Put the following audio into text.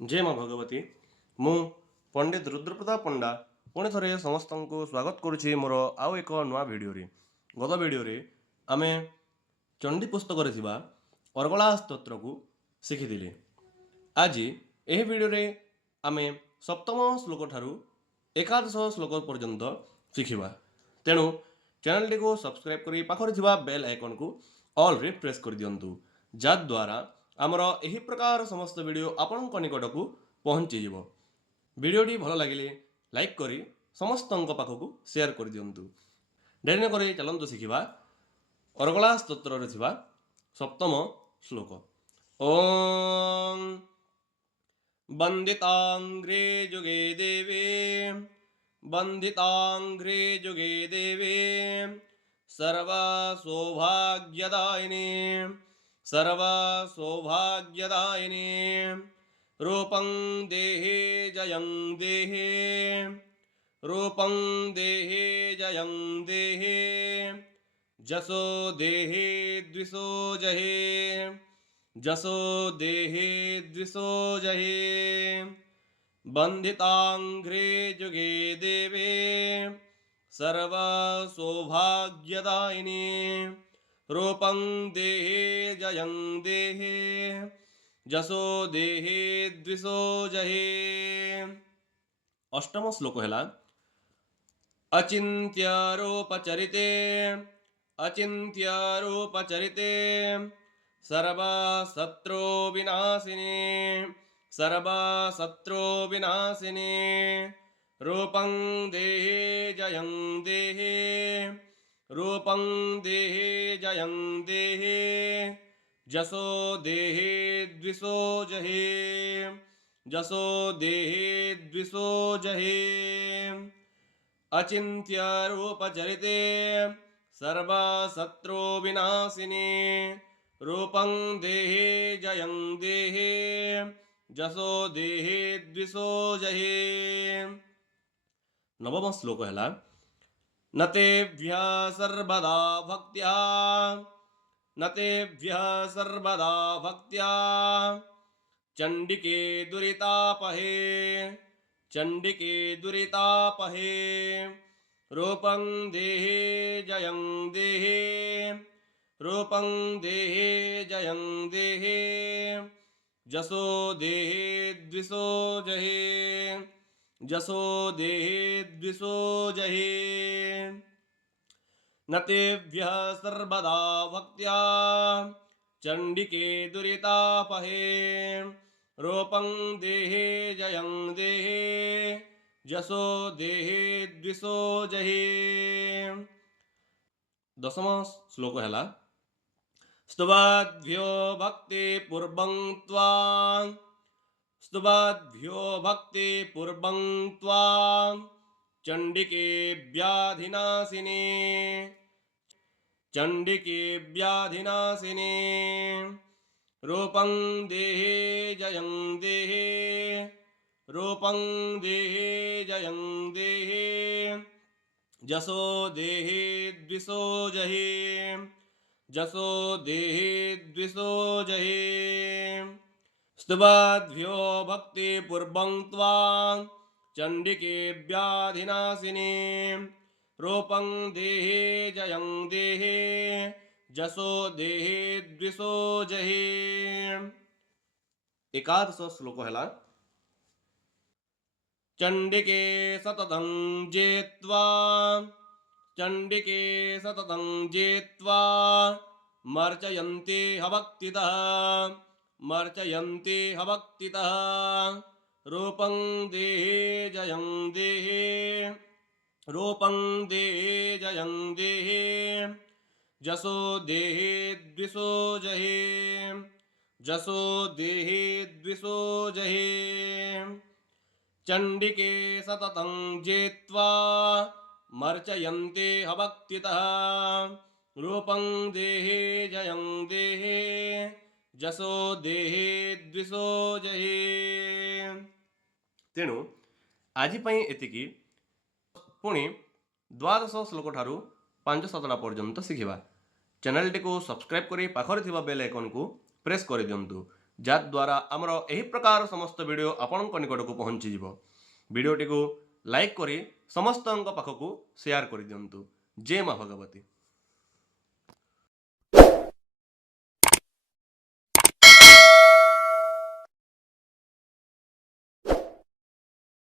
जय माँ भगवती मु पंडित रुद्रप्रताप पंडा पुणी थे समस्त को स्वागत करुच्ची मोर आउ एक नुआ भिडियो गत भिडियो आम चंडी पुस्तक अर्गला स्तोत्र को शिखी आज यह भिडियो आम सप्तम श्लोक ठारू एकादश श्लोक पर्यंत शिखा तेणु चैनल टी को सब्सक्राइब कर पाखरे बेल आइकन को ऑल रे प्रेस कर दिंतु जद्वारा आमर यही प्रकार समस्त वीडियो आपण निकट को पहुँची वीडियोटी भल लगे लाइक करी समस्त पाखक शेयर कर दिंतु डेरी न चलतु शिखा अर्गला स्तोत्र सप्तम श्लोक ओम वंदितांग्रे जुगे देवे वंदितांग्रे जुगे देवे सर्वा सौभाग्यदायिनी सर्वा सौभाग्यदायिनी रूपं देहे जयं देहे रूपं देहे जयं देहे जसो देहे द्विषो जहे जसो देहे द्विषो जहे बंधितांघ्रे जुगे देवे सर्वा सौभाग्यदायिनी रूपं देहे जयं देहे जसो देहे द्विषो जहे। अष्टम श्लोक है अचिंत्य रूपचरिते अचिंत्य रूपचरिते सर्वा शत्रु विनाशिनी सर्वा शत्रु विनाशिनी रूपं देहे जयं देहे रूपं देहे जयं देहे जसो देहे द्विषो जहे जसो देहे द्विषो जहे अचिंत्य रूपचरिते सर्वा शत्रु विनाशिनी रूपं देहे जयं देहे जसो देहे द्विषो जहे। नवम श्लोक है न तेभ्यः सर्वदा भक्त्या न तेभ्यः सर्वदा भक्त्या चंडिके दुरितापहे चंडिके दुरितापहे रूपं देहे जयं देहे रूपं देहे जयं देहे जसो देहे द्विषो जहे जसो देहे द्विषो जहे न तेभ्यः सर्वदा भक्त्या चंडिके दुरितापहे रूपं देहे जयं देहे जसो देहे द्विषो जहे। दशम श्लोक है स्तुवाद्भ्यो भक्ति पूर्वं त्वा स्तुवाद्भ्यो भक्ति पूर्वं त्वा चंडिके व्याधिनाशिनी चंडिके व्याधिनाशिनी रूपं देहे जयं देहे रूपं देहे जयं देहे जसो देहे द्विषो जहे जसो देहे द्विषो जहे स्तुवाद्भ्यो भक्ति पूर्वं त्वा चंडिके व्याधिनाशिनी रूपं देहे जयं देहे जसो देहे द्विषो जहे। एकादश श्लोक है चंडिके सततं जेत्वा चंडिके सततं जेत्वा मर्चयन्ति हभक्तितः मर्चयन्ति हभक्तितः रूपं देहे जयं देहे रूपं देहे जयं देहे जसो देहे द्विषो जहे जसो देहे द्विषो जहे चंडिके सततं जेत्वा मर्चयन्ति हभक्तितः रूपं देहे जयं देहे जसो देहे द्विषो जहे। तेणु आज एतिकी पुणी द्वादश श्लोक ठारू 5-7टा पर्यंत शिखा चैनल टी को सब्सक्राइब कर पाखरे बेल आइकन को प्रेस कर दिंतु ଯାଦ୍ୱାରା ଆମର ଏହି ପ୍ରକାର ସମସ୍ତ ଭିଡ଼ିଓ ଆପଣଙ୍କ ନିକଟକୁ ପହଞ୍ଚିଯିବ। ଭିଡ଼ିଓଟିକୁ ଲାଇକ୍ କରି ସମସ୍ତଙ୍କ ପାଖକୁ ସେୟାର କରିଦିଅନ୍ତୁ। ଜୟ ମା ଭଗବତୀ।